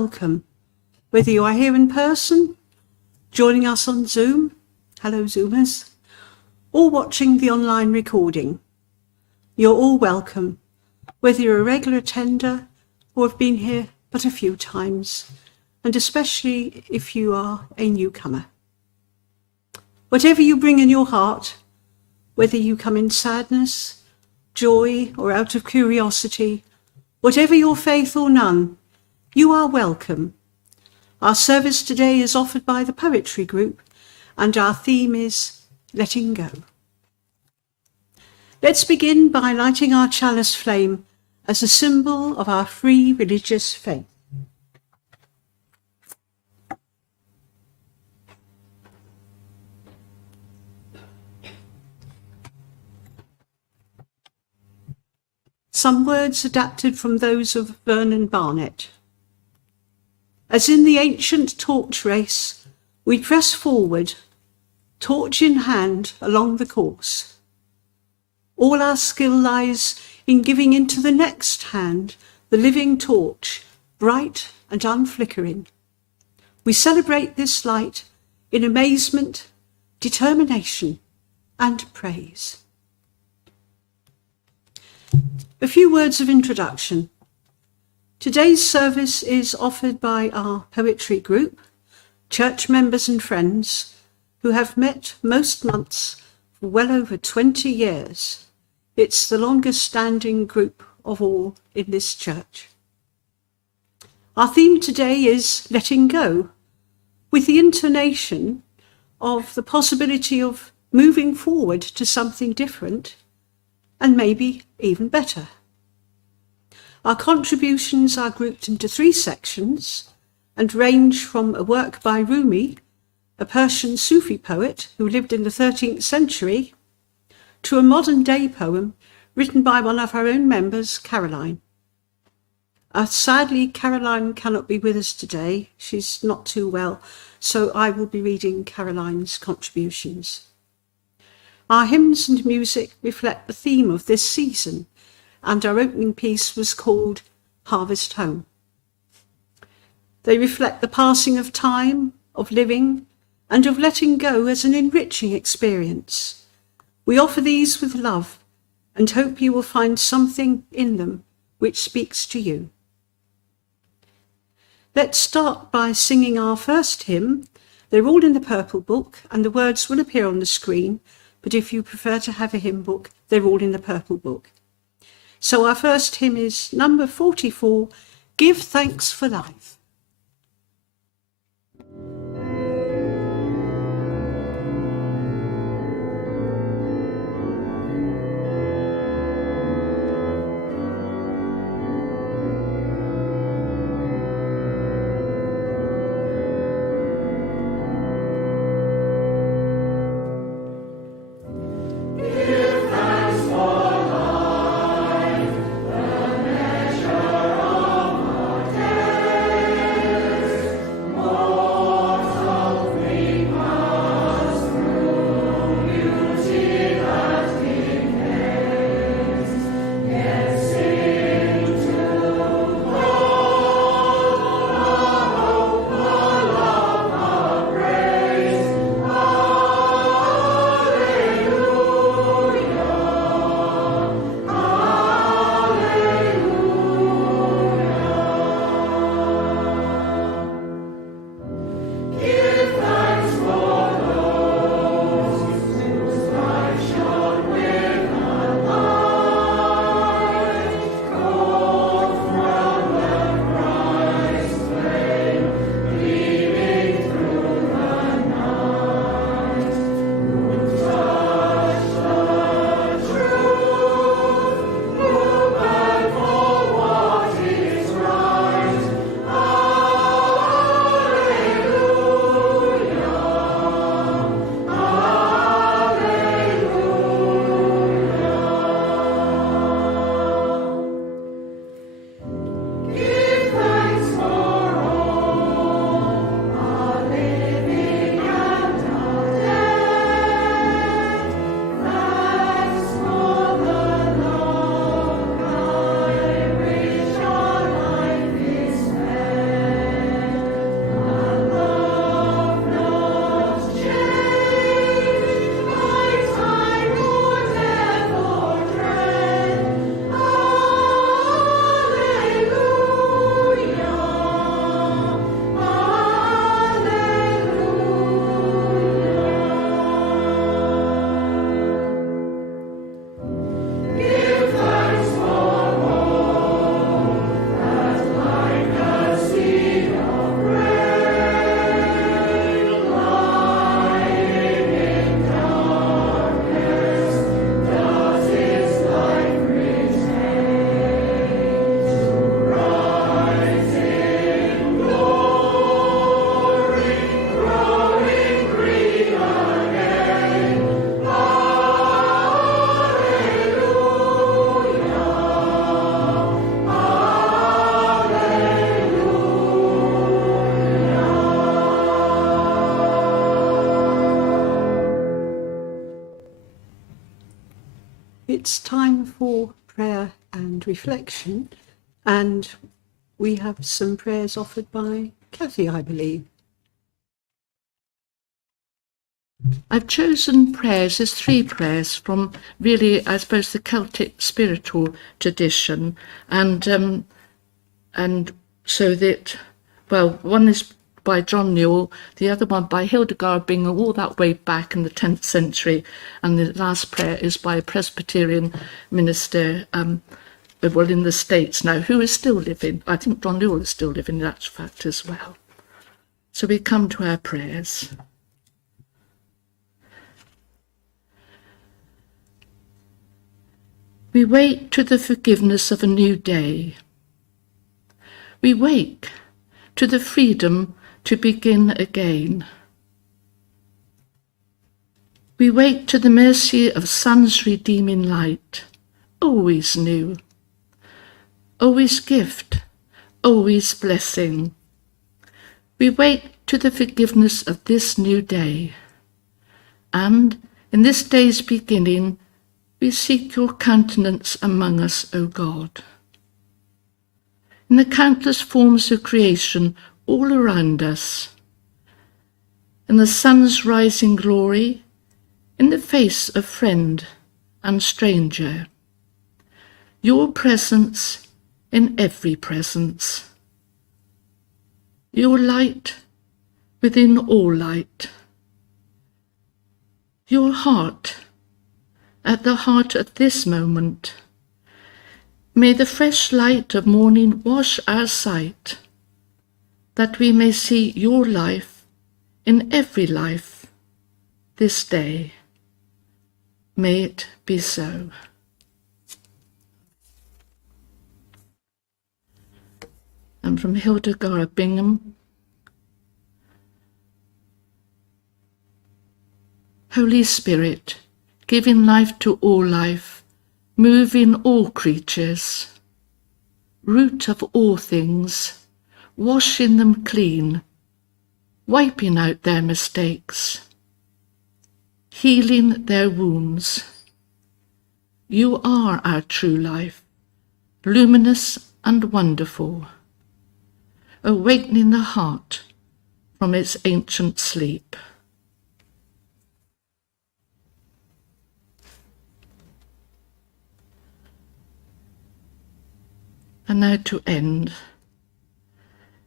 welcome. Whether you are here in person, joining us on Zoom, hello Zoomers, or watching the online recording, you're all welcome, whether you're a regular attender or have been here but a few times, and especially if you are a newcomer. Whatever you bring in your heart, whether you come in sadness, joy, or out of curiosity, whatever your faith or none, you are welcome. Our service today is offered by the Poetry Group, and our theme is Letting Go. Let's begin by lighting our chalice flame as a symbol of our free religious faith. Some words adapted from those of Vernon Barnett. As in the ancient torch race, we press forward, torch in hand, along the course. All our skill lies in giving into the next hand the living torch, bright and unflickering. We celebrate this light in amazement, determination, and praise. A few words of introduction. Today's service is offered by our poetry group, church members and friends who have met most months for well over 20 years. It's the longest standing group of all in this church. Our theme today is letting go, with the intonation of the possibility of moving forward to something different and maybe even better. Our contributions are grouped into 3 sections and range from a work by Rumi, a Persian Sufi poet who lived in the 13th century, to a modern day poem written by one of our own members, Caroline. Sadly, Caroline cannot be with us today. She's not too well, so I will be reading Caroline's contributions. Our hymns and music reflect the theme of this season, and our opening piece was called Harvest Home. They reflect the passing of time, of living, and of letting go as an enriching experience. We offer these with love and hope you will find something in them which speaks to you. Let's start by singing our first hymn. They're all in the purple book, and the words will appear on the screen, but if you prefer to have a hymn book, they're all in the purple book. So our first hymn is number 44, Give Thanks for Life. Give it's time for prayer and reflection, and we have some prayers offered by Kathy, I believe. I've chosen prayers as 3 prayers from really, I suppose, the Celtic spiritual tradition, and so that, well, one is by John Newell, the other one by Hildegard Bingham, all that way back in the 10th century, and the last prayer is by a Presbyterian minister, well, in the States now, who is still living. I think John Newell is still living, in actual fact, as well. So we come to our prayers. We wait to the forgiveness of a new day. We wake to the freedom to begin again. We wake to the mercy of sun's redeeming light, always new, always gift, always blessing. We wait to the forgiveness of this new day, and in this day's beginning, we seek your countenance among us, O God. In the countless forms of creation all around us, in the sun's rising glory, in the face of friend and stranger, your presence in every presence, your light within all light, your heart at the heart of this moment. May the fresh light of morning wash our sight, that we may see your life in every life this day. May it be so. And from Hildegard Bingham, Holy Spirit, giving life to all life, moving all creatures, root of all things, washing them clean, wiping out their mistakes, healing their wounds. You are our true life, luminous and wonderful, awakening the heart from its ancient sleep. And now to end.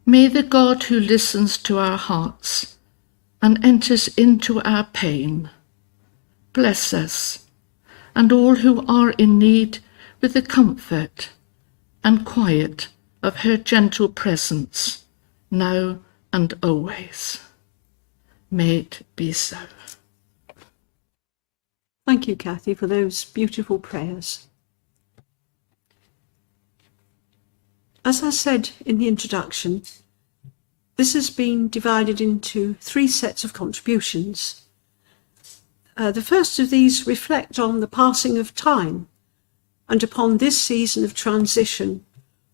May the God who listens to our hearts and enters into our pain bless us and all who are in need with the comfort and quiet of her gentle presence, now and always. May it be so. Thank you, Kathy, for those beautiful prayers. As I said in the introduction, this has been divided into 3 sets of contributions. The first of these reflect on the passing of time and upon this season of transition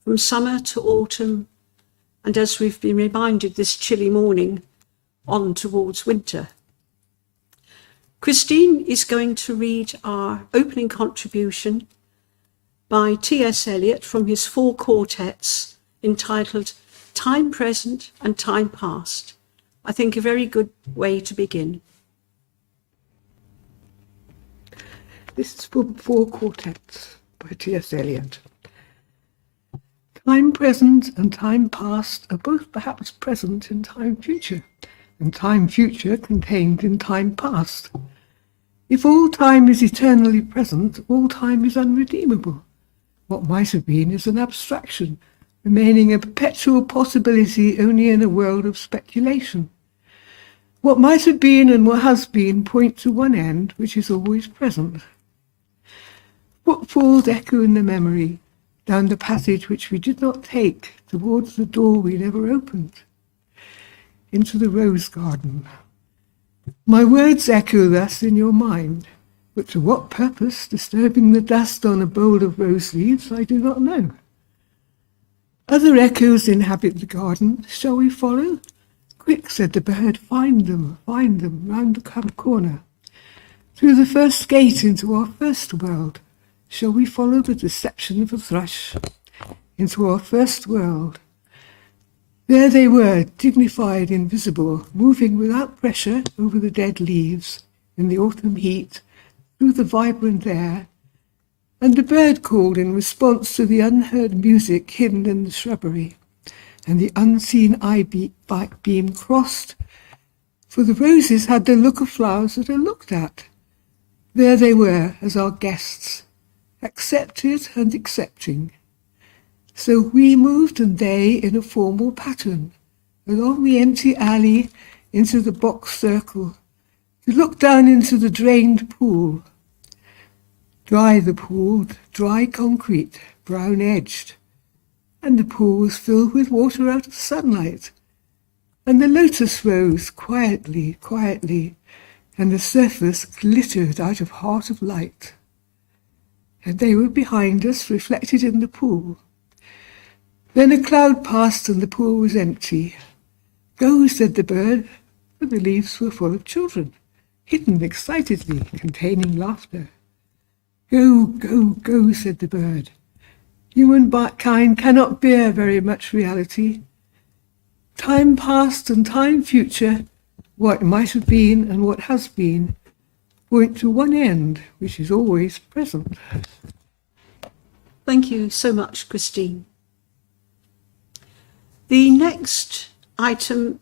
from summer to autumn, and as we've been reminded this chilly morning, on towards winter. Christine is going to read our opening contribution by T.S. Eliot from his 4 quartets entitled Time Present and Time Past. I think a very good way to begin. This is from 4 quartets by T.S. Eliot. Time present and time past are both perhaps present in time future, and time future contained in time past. If all time is eternally present, all time is unredeemable. What might have been is an abstraction, remaining a perpetual possibility only in a world of speculation. What might have been and what has been point to one end, which is always present. Footfalls echo in the memory, down the passage which we did not take, towards the door we never opened, into the rose garden. My words echo thus in your mind, but to what purpose, disturbing the dust on a bowl of rose leaves, I do not know. Other echoes inhabit the garden. Shall we follow? Quick, said the bird, find them, round the corner. Through the first gate into our first world, shall we follow the deception of a thrush into our first world? There they were, dignified, invisible, moving without pressure over the dead leaves in the autumn heat, through the vibrant air, and a bird called in response to the unheard music hidden in the shrubbery, and the unseen beam crossed, for the roses had the look of flowers that are looked at. There they were as our guests, accepted and accepting. So we moved and they in a formal pattern, along the empty alley into the box circle, to look down into the drained pool. Dry the pool, dry concrete, brown edged, and the pool was filled with water out of sunlight. And the lotus rose quietly, and the surface glittered out of heart of light. And they were behind us, reflected in the pool. Then a cloud passed and the pool was empty. Go, said the bird, for the leaves were full of children, hidden excitedly, containing laughter. Go, go, go, said the bird. Humankind cannot bear very much reality. Time past and time future, what might have been and what has been, point to one end, which is always present. Thank you so much, Christine. The next item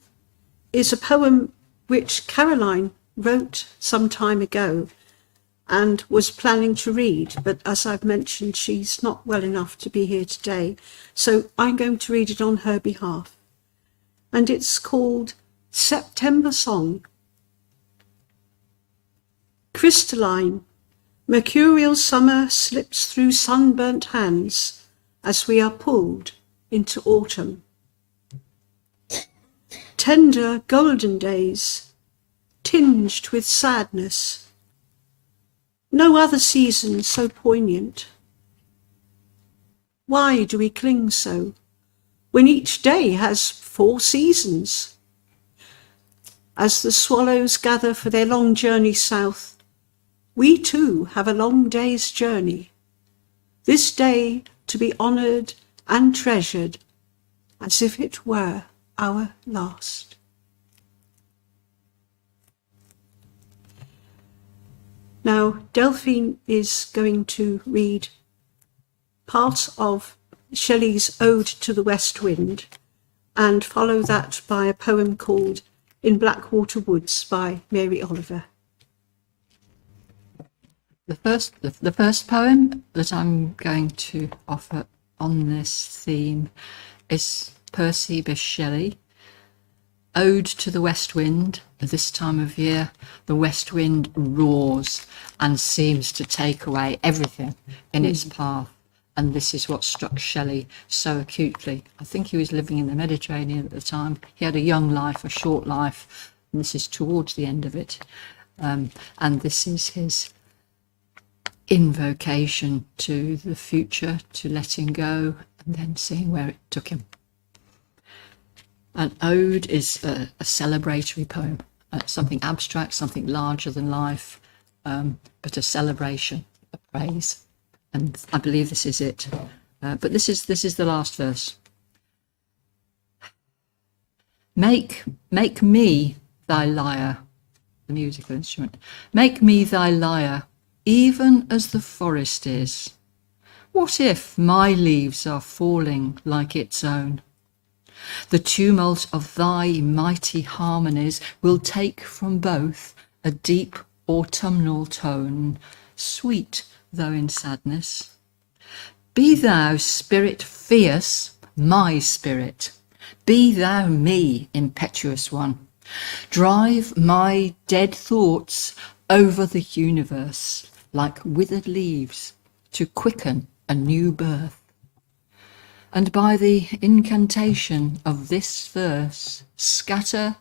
is a poem which Caroline wrote some time ago and was planning to read, but as I've mentioned, she's not well enough to be here today, so I'm going to read it on her behalf. And it's called September Song. Crystalline, mercurial summer slips through sunburnt hands as we are pulled into autumn. Tender golden days, tinged with sadness. No other season so poignant. Why do we cling so, when each day has 4 seasons? As the swallows gather for their long journey south, we too have a long day's journey, this day to be honoured and treasured as if it were our last. Now, Delphine is going to read part of Shelley's Ode to the West Wind and follow that by a poem called In Blackwater Woods by Mary Oliver. The first poem that I'm going to offer on this theme is Percy Bysshe Shelley, Ode to the West Wind. At this time of year, the west wind roars and seems to take away everything in its path. And this is what struck Shelley so acutely. I think he was living in the Mediterranean at the time. He had a young life, a short life, and this is towards the end of it. And this is his invocation to the future, to letting go and then seeing where it took him. An ode is a celebratory poem, something abstract, something larger than life, but a celebration, a praise. And I believe this is it. But this is the last verse. Make me thy lyre, the musical instrument. Make me thy lyre, even as the forest is. What if my leaves are falling like its own? The tumult of thy mighty harmonies will take from both a deep autumnal tone, sweet though in sadness. Be thou, spirit fierce, my spirit. Be thou me, impetuous one. Drive my dead thoughts over the universe like withered leaves to quicken a new birth. And by the incantation of this verse, scatter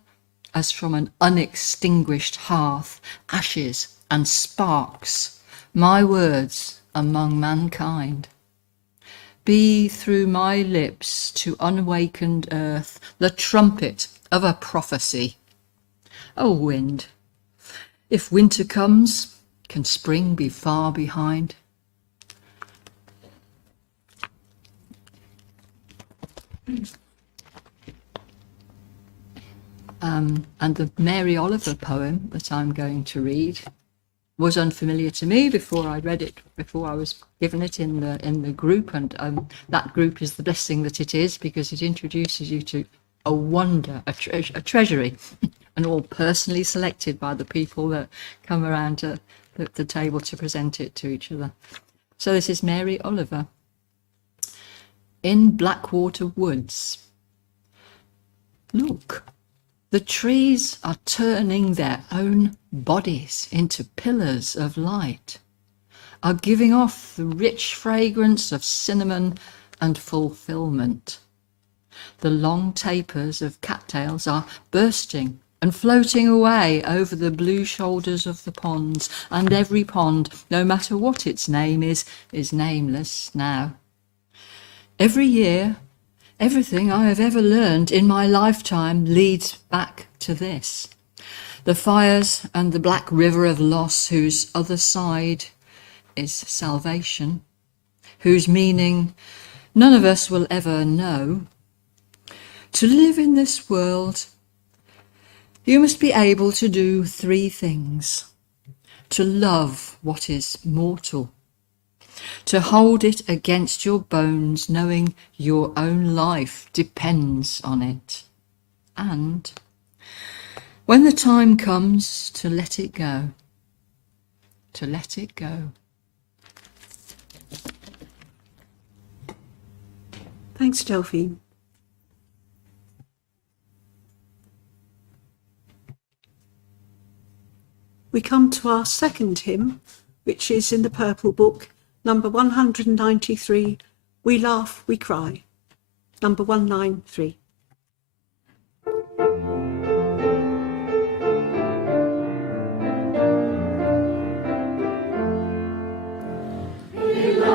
as from an unextinguished hearth ashes and sparks, my words among mankind. Be through my lips to unawakened earth the trumpet of a prophecy. O wind, if winter comes, can spring be far behind? And the Mary Oliver poem that I'm going to read was unfamiliar to me before I read it, before I was given it in the group. And that group is the blessing that it is, because it introduces you to a wonder, a treasury, and all personally selected by the people that come around to the table to present it to each other. So this is Mary Oliver. In Blackwater Woods. Look, the trees are turning their own bodies into pillars of light, are giving off the rich fragrance of cinnamon and fulfillment. The long tapers of cattails are bursting and floating away over the blue shoulders of the ponds, and every pond, no matter what its name is nameless now. Every year, everything I have ever learned in my lifetime leads back to this. The fires and the black river of loss, whose other side is salvation, whose meaning none of us will ever know. To live in this world, you must be able to do 3 things. To love what is mortal, to hold it against your bones, knowing your own life depends on it, and when the time comes, to let it go, to let it go. Thanks, Delphine. We come to our second hymn, which is in the Purple Book, number 193, We Laugh, We Cry, number 193. Freedom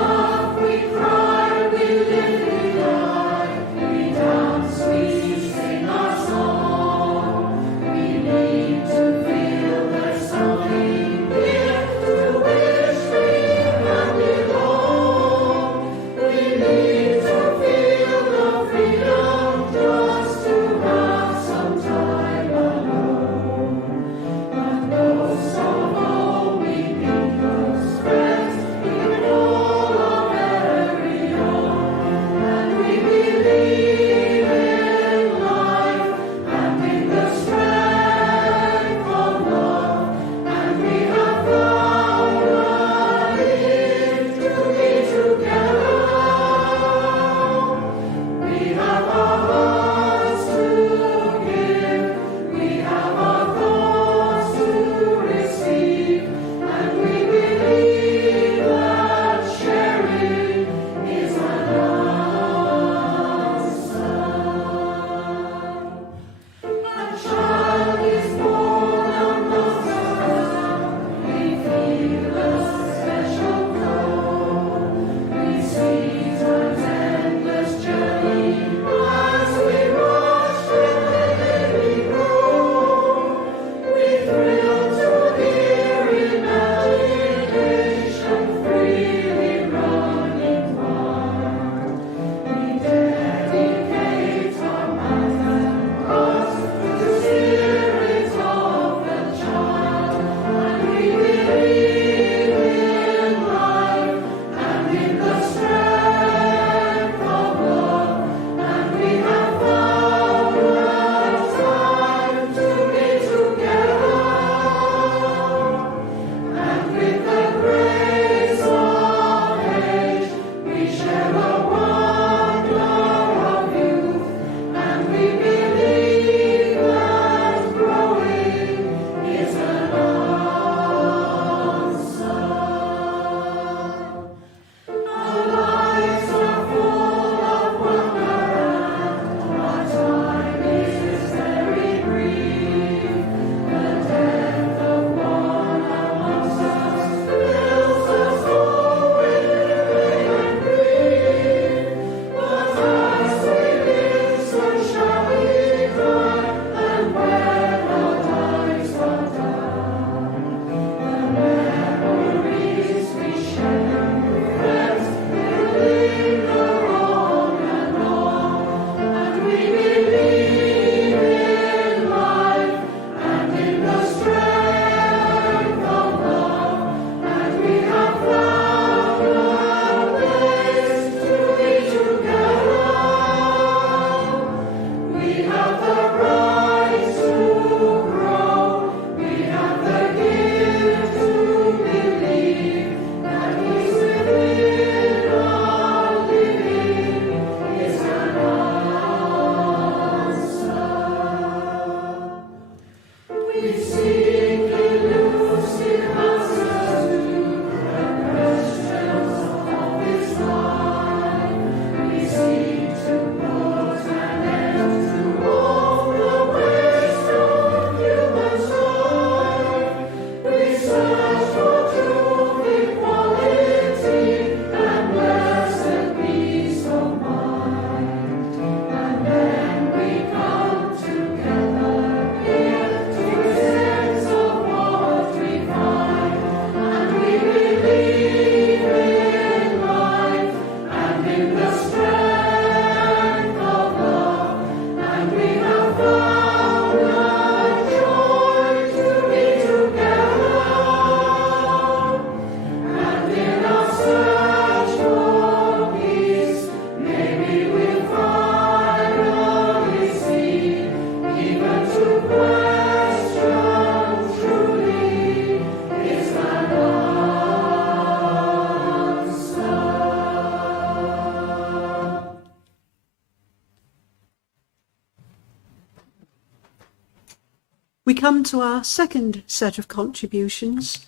We come to our second set of contributions,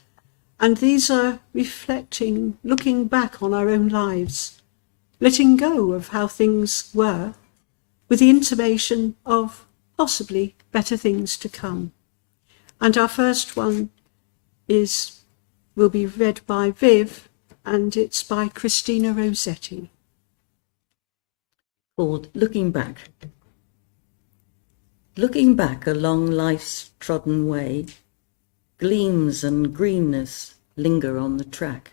and these are reflecting, looking back on our own lives, letting go of how things were, with the intimation of possibly better things to come. And our first one will be read by Viv, and it's by Christina Rossetti. Called Looking Back. Looking back along life's trodden way, gleams and greenness linger on the track.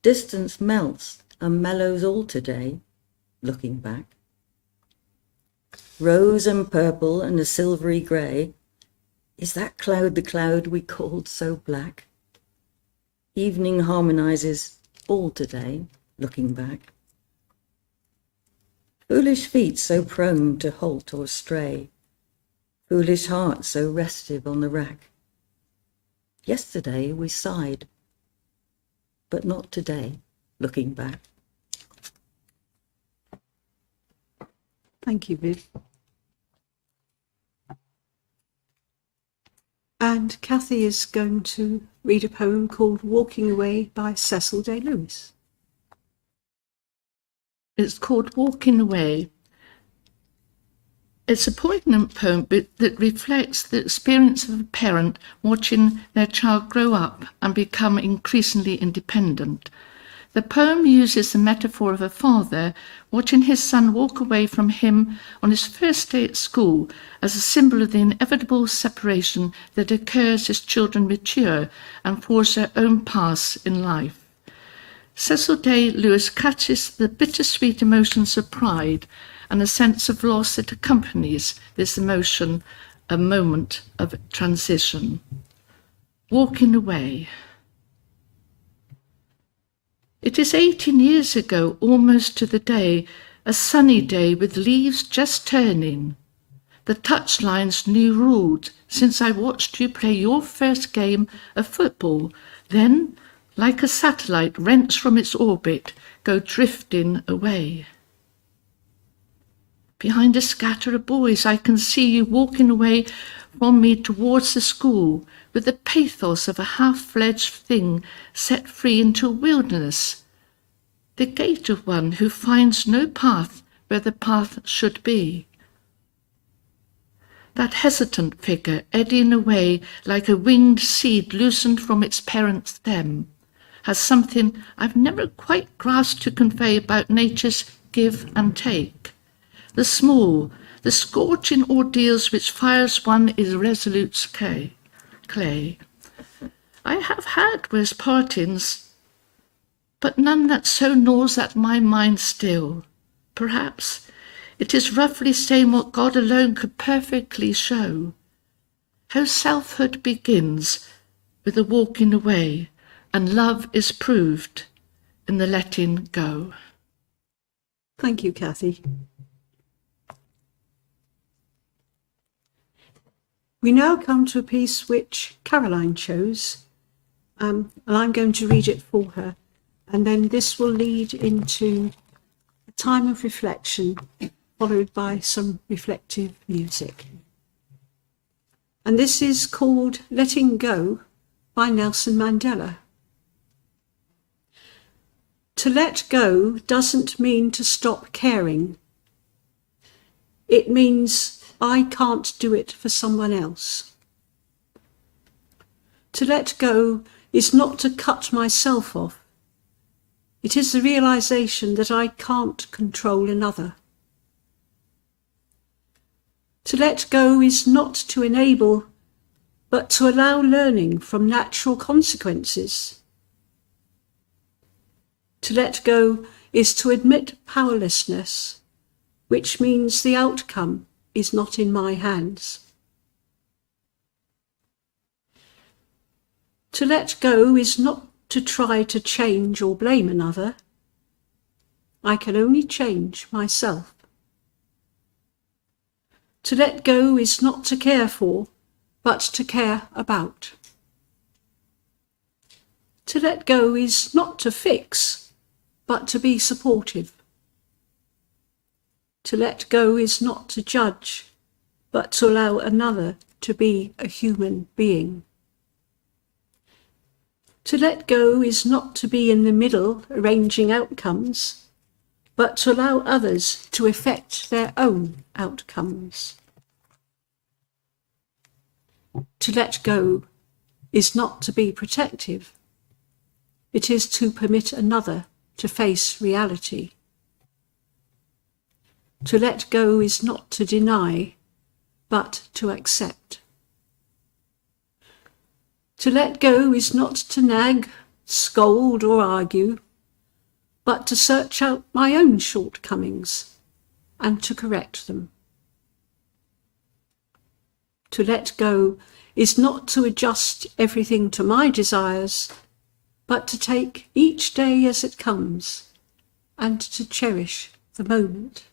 Distance melts and mellows all today, looking back. Rose and purple and a silvery grey, is that cloud the cloud we called so black? Evening harmonizes all today, looking back. Foolish feet so prone to halt or stray, foolish heart so restive on the rack. Yesterday we sighed, but not today, looking back. Thank you, Viv. And Kathy is going to read a poem called Walking Away by Cecil Day Lewis. It's called Walking Away. It's a poignant poem that reflects the experience of a parent watching their child grow up and become increasingly independent. The poem uses the metaphor of a father watching his son walk away from him on his first day at school as a symbol of the inevitable separation that occurs as children mature and forge their own paths in life. Cecil Day Lewis catches the bittersweet emotions of pride and a sense of loss that accompanies this emotion, a moment of transition. Walking away. It is 18 years ago, almost to the day, a sunny day with leaves just turning. The touchline's new ruled since I watched you play your first game of football, then, like a satellite rents from its orbit, go drifting away. Behind a scatter of boys, I can see you walking away from me towards the school with the pathos of a half-fledged thing set free into a wilderness, the gait of one who finds no path where the path should be. That hesitant figure eddying away like a winged seed loosened from its parent stem has something I've never quite grasped to convey about nature's give and take. The small, the scorching ordeals which fires one irresolute clay. I have had worse partings, but none that so gnaws at my mind still. Perhaps it is roughly saying what God alone could perfectly show, how selfhood begins with a walking away, and love is proved in the letting go. Thank you, Kathy. We now come to a piece which Caroline chose, and I'm going to read it for her, and then this will lead into a time of reflection, followed by some reflective music. And this is called Letting Go by Nelson Mandela. To let go doesn't mean to stop caring. It means I can't do it for someone else. To let go is not to cut myself off. It is the realization that I can't control another. To let go is not to enable, but to allow learning from natural consequences. To let go is to admit powerlessness, which means the outcome is not in my hands. To let go is not to try to change or blame another. I can only change myself. To let go is not to care for, but to care about. To let go is not to fix, but to be supportive. To let go is not to judge, but to allow another to be a human being. To let go is not to be in the middle arranging outcomes, but to allow others to effect their own outcomes. To let go is not to be protective. It is to permit another to face reality. To let go is not to deny, but to accept. To let go is not to nag, scold, or argue, but to search out my own shortcomings and to correct them. To let go is not to adjust everything to my desires, but to take each day as it comes and to cherish the moment.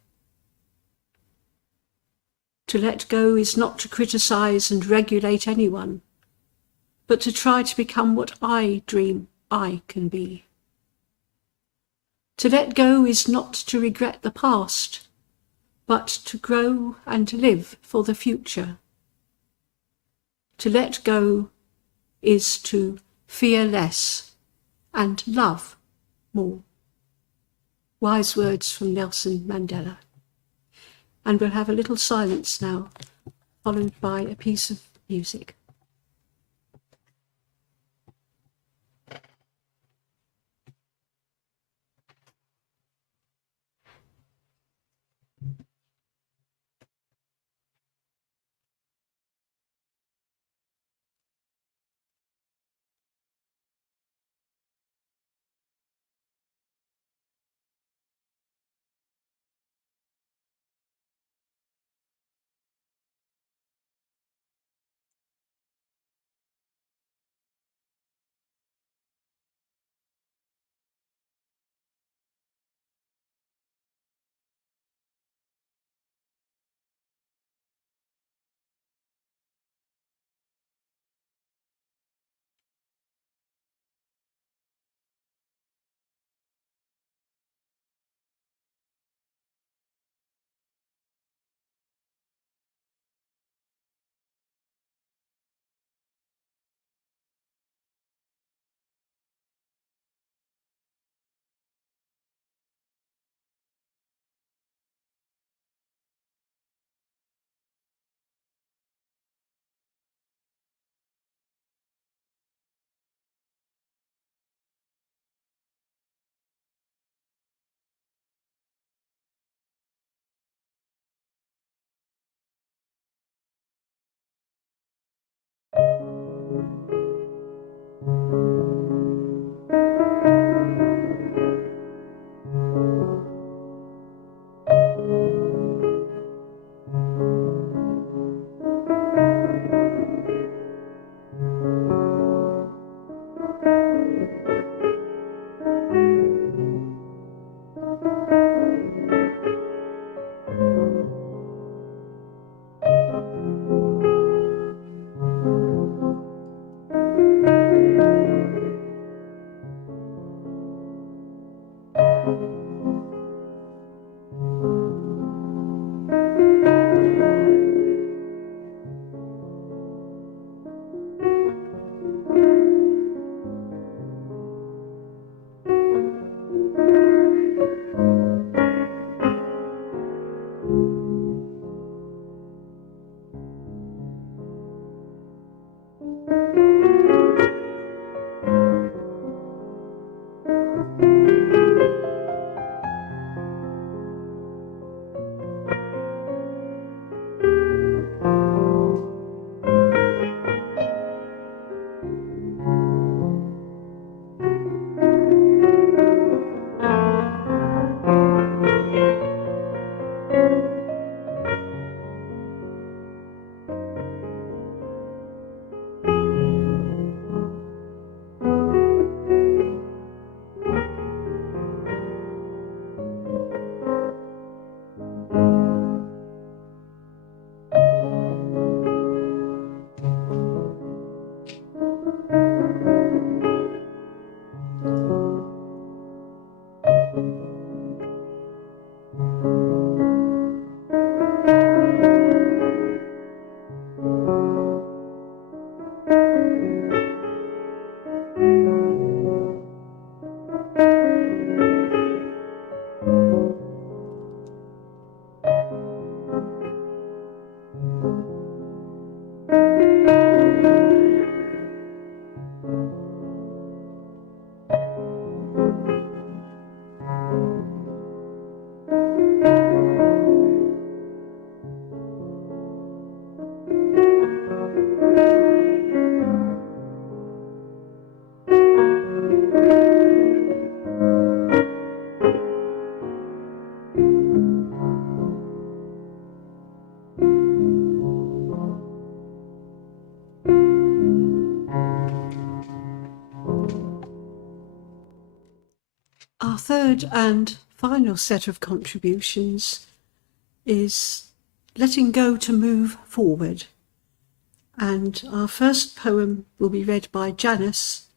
To let go is not to criticize and regulate anyone, but to try to become what I dream I can be. To let go is not to regret the past, but to grow and live for the future. To let go is to fear less and love more. Wise words from Nelson Mandela. And we'll have a little silence now, followed by a piece of music. third and final set of contributions is letting go to move forward. And our first poem will be read by Janice,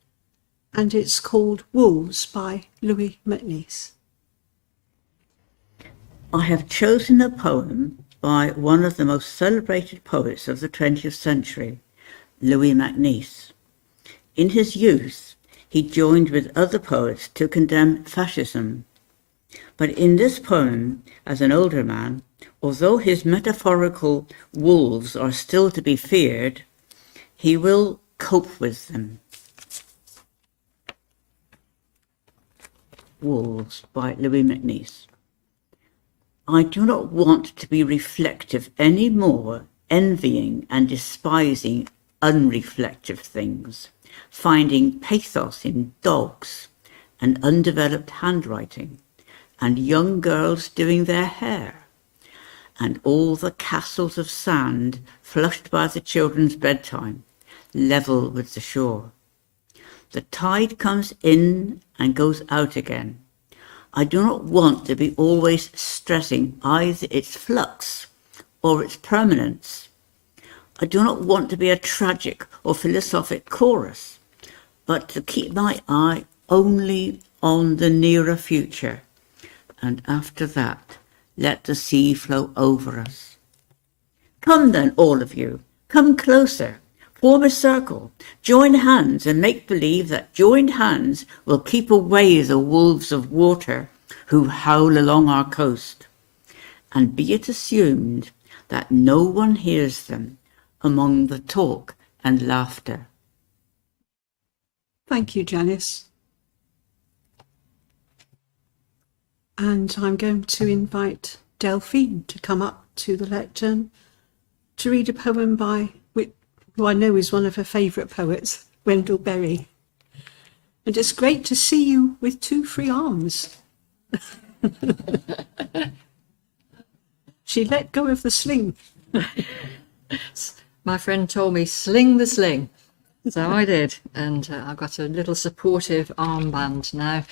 and it's called Wolves by Louis MacNeice. I have chosen a poem by one of the most celebrated poets of the 20th century, Louis MacNeice. In his youth, he joined with other poets to condemn fascism. But in this poem, as an older man, although his metaphorical wolves are still to be feared, he will cope with them. Wolves by Louis MacNeice. I do not want to be reflective any more, envying and despising unreflective things, finding pathos in dogs and undeveloped handwriting, and young girls doing their hair, and all the castles of sand flushed by the children's bedtime, level with the shore. The tide comes in and goes out again. I do not want to be always stressing either its flux or its permanence. I do not want to be a tragic or philosophic chorus, but to keep my eye only on the nearer future, and after that, let the sea flow over us. Come then, all of you, come closer, form a circle, join hands and make believe that joined hands will keep away the wolves of water who howl along our coast. And be it assumed that no one hears them among the talk and laughter. Thank you, Janice. And I'm going to invite Delphine to come up to the lectern to read a poem by who I know is one of her favourite poets, Wendell Berry. And it's great to see you with 2 free arms. She let go of the sling. My friend told me, sling the sling. So I did, and I've got a little supportive armband now,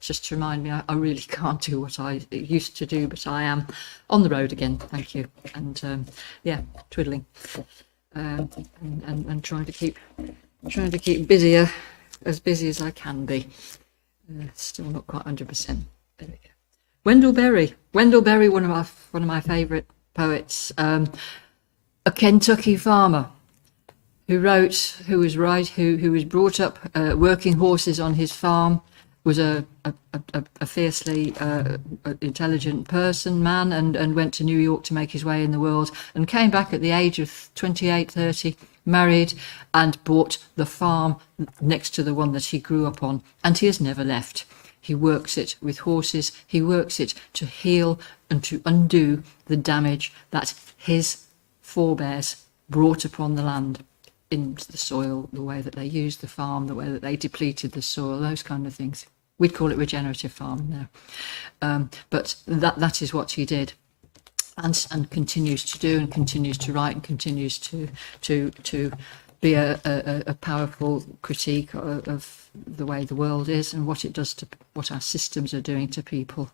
just to remind me I really can't do what I used to do, but I am on the road again, thank you. And yeah, twiddling, and trying to keep busier, as busy as I can be. Still not quite 100%. There we go. Wendell Berry, one of my favourite poets, a Kentucky farmer who was brought up working horses on his farm, was a fiercely intelligent man, and went to New York to make his way in the world, and came back at the age of 28, 30, married, and bought the farm next to the one that he grew up on, and he has never left. He works it with horses, he works it to heal and to undo the damage that his forebears brought upon the land, into the soil, the way that they used the farm, the way that they depleted the soil, those kind of things. We'd call it regenerative farming now. But that is what he did, and continues to do, and continues to write, and continues to be a powerful critique of the way the world is and what it does to what our systems are doing to people,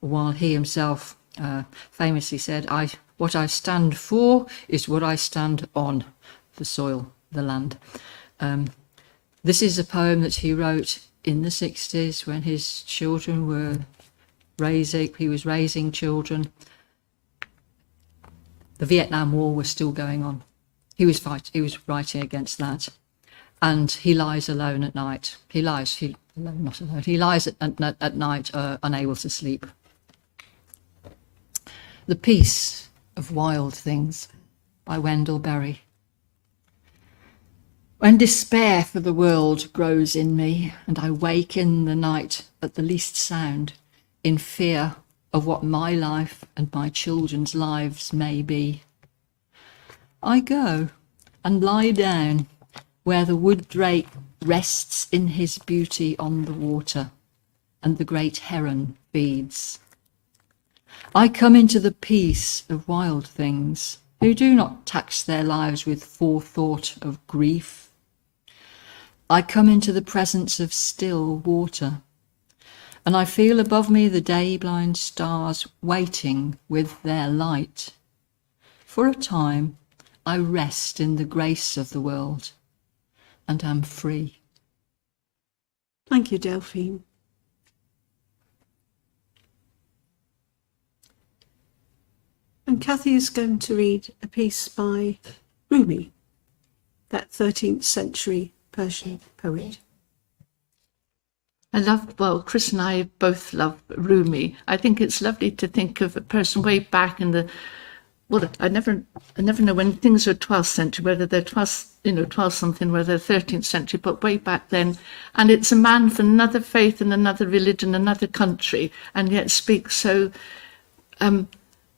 while he himself famously said, what I stand for is what I stand on, the soil, the land. This is a poem that he wrote in the 60s when his children were he was raising children. The Vietnam War was still going on. He was writing against that, and he lies alone at night. He lies at night, unable to sleep. The Peace of Wild Things by Wendell Berry. When despair for the world grows in me, and I wake in the night at the least sound, in fear of what my life and my children's lives may be, I go and lie down where the wood drake rests in his beauty on the water, and the great heron feeds. I come into the peace of wild things, who do not tax their lives with forethought of grief. I come into the presence of still water, and I feel above me the day-blind stars waiting with their light. For a time, I rest in the grace of the world and am free. Thank you, Delphine. And Kathy is going to read a piece by Rumi, that 13th century Persian poet. Chris and I both love Rumi. I think it's lovely to think of a person way back in the, I never know when things are 12th century, whether they're 12 something, whether they're 13th century, but way back then. And it's a man from another faith and another religion, another country, and yet speaks so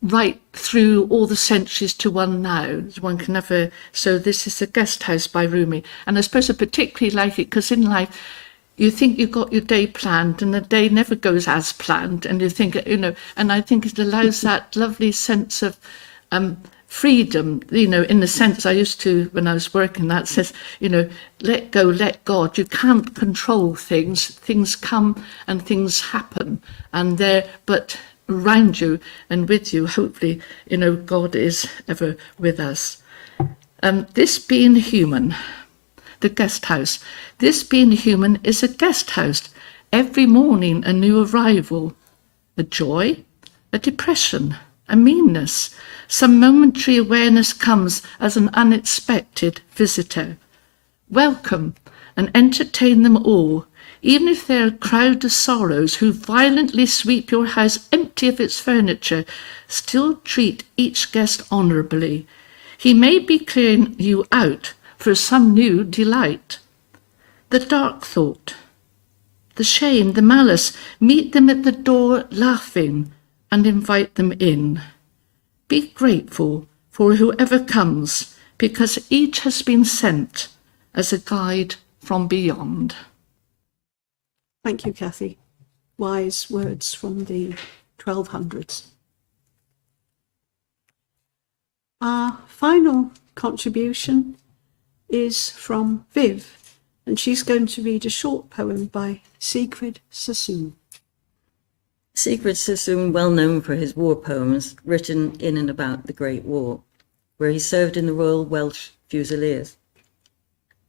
right through all the centuries to one now. One can never. So this is The Guest House by Rumi. And I suppose I particularly like it because in life, you think you've got your day planned and the day never goes as planned. And you think, and I think it allows that lovely sense of freedom, in the sense I used to, when I was working, that says, let go, let God. You can't control things. Things come and things happen. But around you and with you, hopefully, God is ever with us. This being human, the guest house. This being human is a guest house. Every morning a new arrival, a joy, a depression, a meanness. Some momentary awareness comes as an unexpected visitor. Welcome and entertain them all, even if they're a crowd of sorrows who violently sweep your house empty of its furniture. Still treat each guest honourably. He may be clearing you out for some new delight. The dark thought, the shame, the malice, meet them at the door laughing and invite them in. Be grateful for whoever comes, because each has been sent as a guide from beyond. Thank you, Kathy. Wise words from the 1200s. Our final contribution is from Viv, and she's going to read a short poem by Sigrid Sassoon. Sigrid Sassoon, well known for his war poems written in and about the Great War, where he served in the Royal Welsh Fusiliers.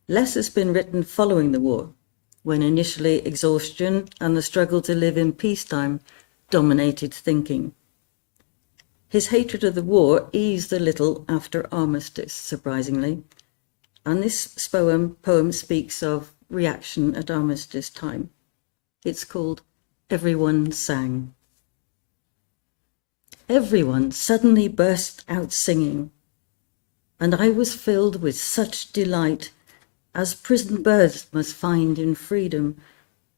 Less has been written following the war, when initially exhaustion and the struggle to live in peacetime dominated thinking. His hatred of the war eased a little after armistice, surprisingly, and this poem speaks of reaction at armistice time. It's called Everyone Sang. Everyone suddenly burst out singing, and I was filled with such delight as prison birds must find in freedom,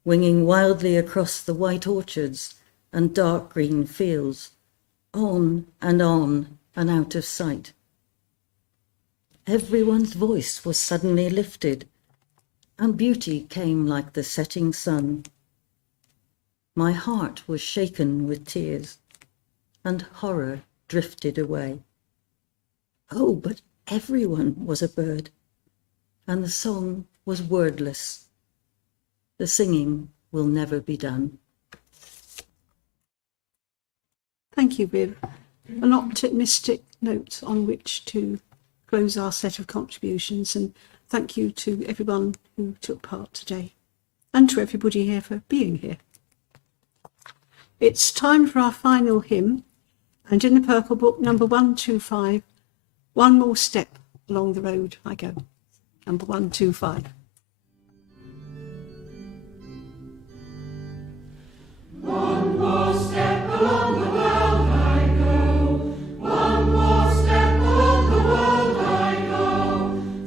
winging wildly across the white orchards and dark green fields, on and out of sight. Everyone's voice was suddenly lifted, and beauty came like the setting sun. My heart was shaken with tears, and horror drifted away. Oh, but everyone was a bird, and the song was wordless. The singing will never be done. Thank you, Viv. An optimistic note on which to close our set of contributions, and thank you to everyone who took part today, and to everybody here for being here. It's time for our final hymn, and in the Purple Book, number 125, One More Step Along the Road I Go. Number 125. One more step along the world I go. One more step along the world I go.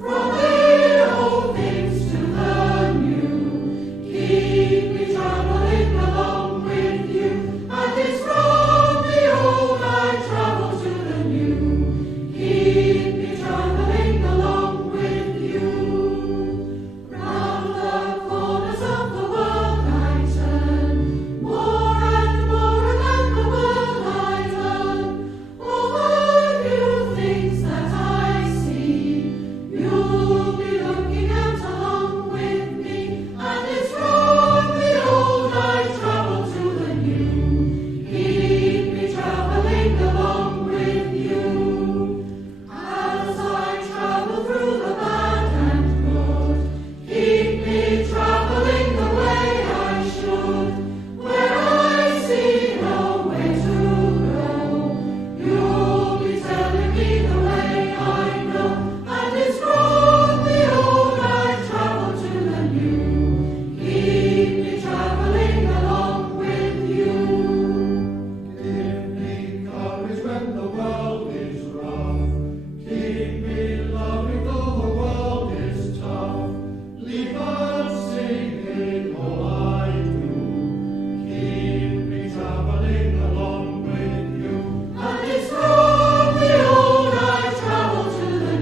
From the old things to the new. Keep me traveling along with you. And it's from the old I travel to the new. Keep me traveling along with you. Round the corners of the world I turn. More and more, and the world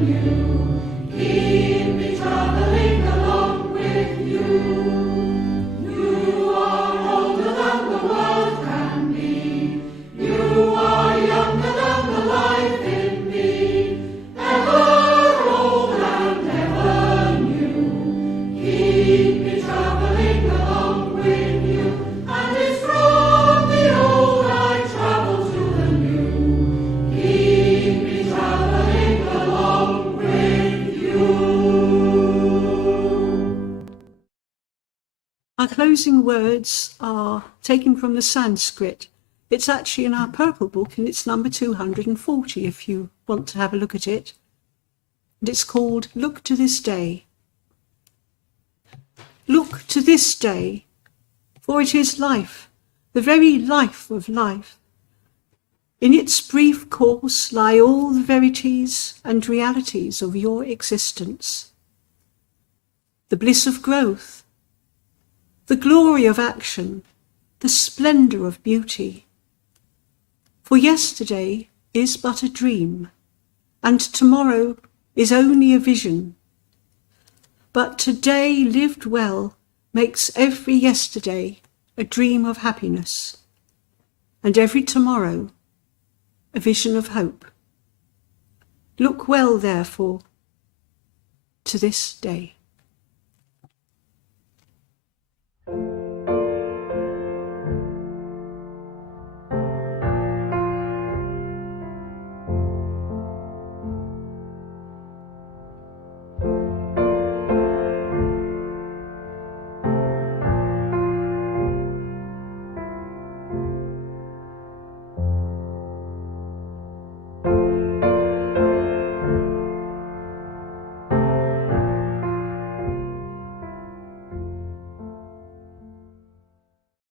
new. Keep me traveling along with you. You are older than the world can be. You are younger than the life in me. Ever old and ever new. Keep me traveling along with you. And it's from the old I travel to the new. Keep me traveling along with you. Our closing words are taken from the Sanskrit. It's actually in our purple book and it's number 240 if you want to have a look at it. And it's called Look to This Day. Look to this day, for it is life, the very life of life. In its brief course lie all the verities and realities of your existence. The bliss of growth, the glory of action, the splendour of beauty. For yesterday is but a dream, and tomorrow is only a vision. But today lived well makes every yesterday a dream of happiness, and every tomorrow a vision of hope. Look well, therefore, to this day.